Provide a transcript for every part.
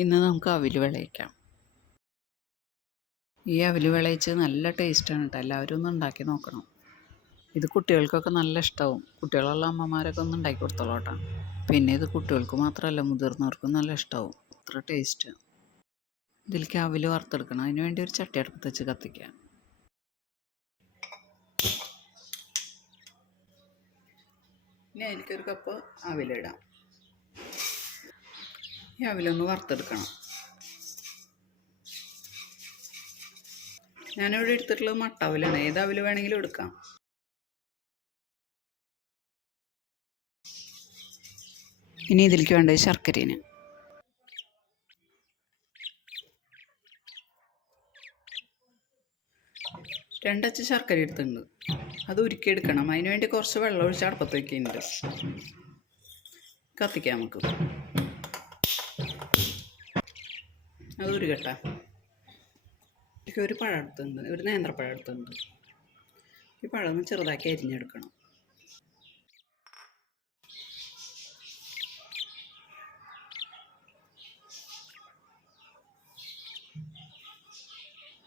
ഇന്ന് നമുക്ക് അവിൽ വിളയിക്കാം. ഈ അവിൽ വിളയിച്ച് നല്ല ടേസ്റ്റാണ് കേട്ടോ. എല്ലാവരും ഒന്ന് ഉണ്ടാക്കി നോക്കണം. ഇത് കുട്ടികൾക്കൊക്കെ നല്ല ഇഷ്ടമാവും. കുട്ടികളുള്ള അമ്മമാരൊക്കെ ഒന്ന് ഉണ്ടാക്കി കൊടുത്തോളൂ കേട്ടോ. പിന്നെ ഇത് കുട്ടികൾക്ക് മാത്രമല്ല, മുതിർന്നവർക്കും നല്ല ഇഷ്ടമാവും. അത്ര ടേസ്റ്റ്. ഇതിലേക്ക് അവിൽ വറുത്തെടുക്കണം. അതിന് വേണ്ടി ഒരു ചട്ടി അടുപ്പത്ത് വെച്ച് കത്തിക്കാം. ഇനി അതിലേക്കൊരു കപ്പ് അവിലിടാം. ഈ അവിലൊന്ന് വറുത്തെടുക്കണം. ഞാനിവിടെ എടുത്തിട്ടുള്ളത് മട്ട അവിലാണ്. ഏത് അവിൽ വേണമെങ്കിലും എടുക്കാം. ഇനി ഇതിലേക്ക് വേണ്ടത് ശർക്കരയാണ്. രണ്ടച്ച് ശർക്കര എടുത്തിട്ടുണ്ട്. അത് ഉരുക്കിയെടുക്കണം. അതിന് വേണ്ടി കുറച്ച് വെള്ളം ഒഴിച്ച് അടുപ്പത്ത് വയ്ക്കുന്നുണ്ട്. കത്തിക്കാം നമുക്ക്. അത് ഉരുകട്ടെ. ഒരു പഴം എടുത്തുണ്ട്, ഒരു നേന്ത്രപ്പഴം എടുത്തുണ്ട്. ഈ പഴം ഒന്ന് ചെറുതാക്കി അരിഞ്ഞെടുക്കണം.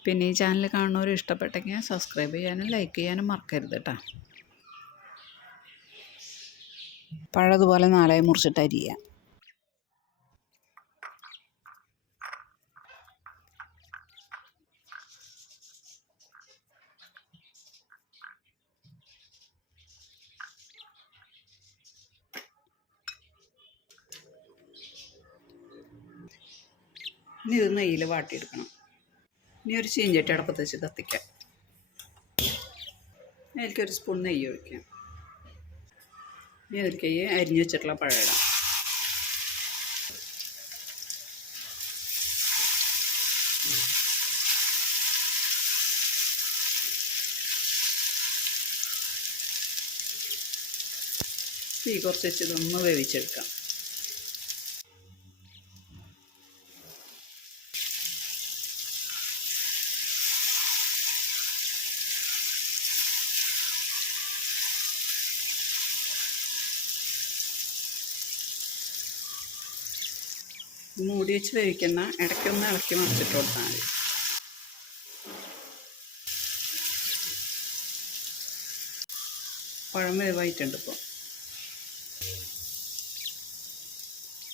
പിന്നെ ഈ ചാനൽ കാണുന്നവർ ഇഷ്ടപ്പെട്ടെങ്കിൽ സബ്സ്ക്രൈബ് ചെയ്യാനും ലൈക്ക് ചെയ്യാനും മറക്കരുത് കേട്ടോ. പഴം അതുപോലെ നാലായി മുറിച്ചിട്ട് അരിയാം. ഇനി ഇത് നെയ്യിൽ വാട്ടിയെടുക്കണം. ഇനി ഒരു ചീഞ്ചട്ടി അടുപ്പത്ത് വെച്ച് കത്തിക്കാം. അതിലേക്കൊരു സ്പൂൺ നെയ്യ് ഒഴിക്കാം. ഇനി അതിലേക്ക് അരിഞ്ഞു വെച്ചിട്ടുള്ള പഴം ഇടാം. തീ കുറച്ച് വെച്ച് ഇതൊന്ന് വേവിച്ചെടുക്കാം. മൂടി വെച്ച് വേവിക്കുന്ന, ഇടയ്ക്കൊന്ന് ഇളക്കി മറിച്ചിട്ട് കൊടുത്താൽ മതി. പഴം വേവായിട്ടുണ്ട്. ഇപ്പോൾ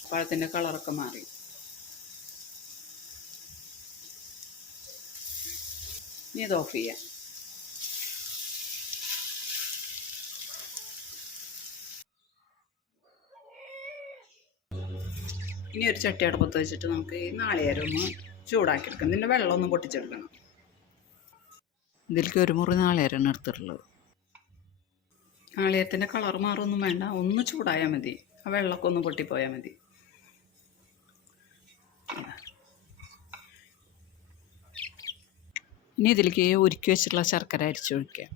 പഴത്തിൻ്റെ കളറൊക്കെ മാറി. ഇനി ഇത് ഓഫ് ചെയ്യാം. ഇനി ഒരു ചട്ടി അടുപ്പത്ത് വെച്ചിട്ട് നമുക്ക് ഈ നാളികേരം ഒന്ന് ചൂടാക്കിയെടുക്കണം. ഇതിൻ്റെ വെള്ളം ഒന്ന് പൊട്ടിച്ചെടുക്കണം. ഇതിലേക്ക് ഒരു മുറി നാളികേരമാണ് എടുത്തിട്ടുള്ളത്. നാളികേരത്തിൻ്റെ കളർ മാറൊന്നും വേണ്ട, ഒന്ന് ചൂടായാൽ മതി. ആ വെള്ളമൊക്കെ ഒന്ന് പൊട്ടിപ്പോയാൽ മതി. ഇനി ഇതിലേക്ക് ഉരുക്കി വെച്ചിട്ടുള്ള ശർക്കര അരിച്ചൊഴിക്കുക.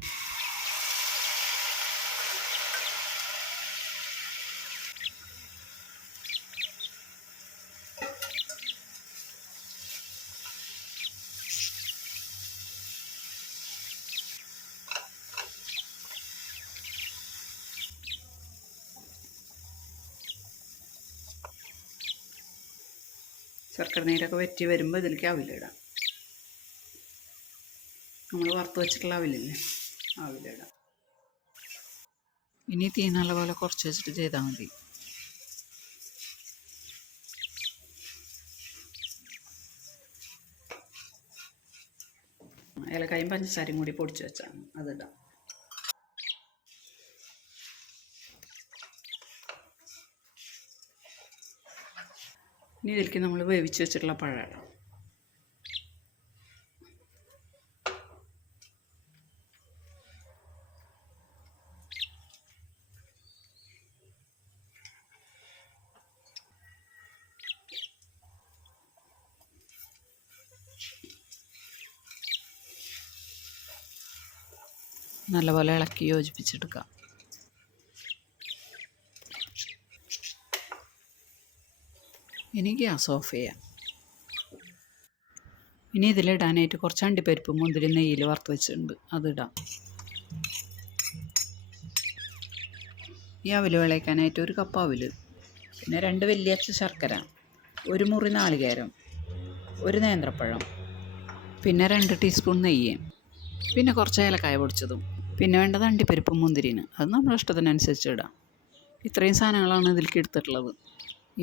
ശർക്കര നീരൊക്കെ വറ്റി വരുമ്പോൾ ഇതിലേക്ക് അവിലിടാം. നമ്മൾ വറുത്ത് വെച്ചിട്ടുള്ള അവിലില്ലേ, അവിലിടാം. ഇനി തീ നല്ലപോലെ കുറച്ച് വെച്ചിട്ട് ചെയ്താൽ മതി. ഏലക്കായും പഞ്ചസാരയും കൂടി പൊടിച്ച് വെച്ചാണ് അതിടാം. ഇനി ഇതിലേക്ക് നമ്മൾ വേവിച്ച് വെച്ചിട്ടുള്ള പഴം ഇടാം. നല്ലപോലെ ഇളക്കി യോജിപ്പിച്ചെടുക്കാം. ഇനി ഗ്യാസ് ഓഫ് ചെയ്യാം. ഇനി ഇതിലിടാനായിട്ട് കുറച്ച് അണ്ടിപ്പരിപ്പ് മുന്തിരി നെയ്യിൽ വറുത്ത് വെച്ചിട്ടുണ്ട്, അതിടാം. ഈ അവിൽ വിളയിക്കാനായിട്ട് ഒരു കപ്പ് അവിൽ, പിന്നെ 2 വലിയ അച്ച് ശർക്കര, ഒരു മുറി നാളികേരം, ഒരു നേന്ത്രപ്പഴം, പിന്നെ 2 ടീസ്പൂൺ നെയ്യ്, പിന്നെ കുറച്ച് ഏലക്കായ പൊടിച്ചതും, പിന്നെ വേണ്ടത് അണ്ടിപ്പരിപ്പും മുന്തിരിന്. അത് നമ്മുടെ ഇഷ്ടത്തിനനുസരിച്ച് ഇടാം. ഇത്രയും സാധനങ്ങളാണ് ഇതിലേക്ക് എടുത്തിട്ടുള്ളത്.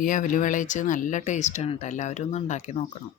ഈ അവൽ വിളയിച്ച് നല്ല ടേസ്റ്റാണ് കേട്ടോ. എല്ലാവരും ഒന്ന് ഉണ്ടാക്കി നോക്കണം.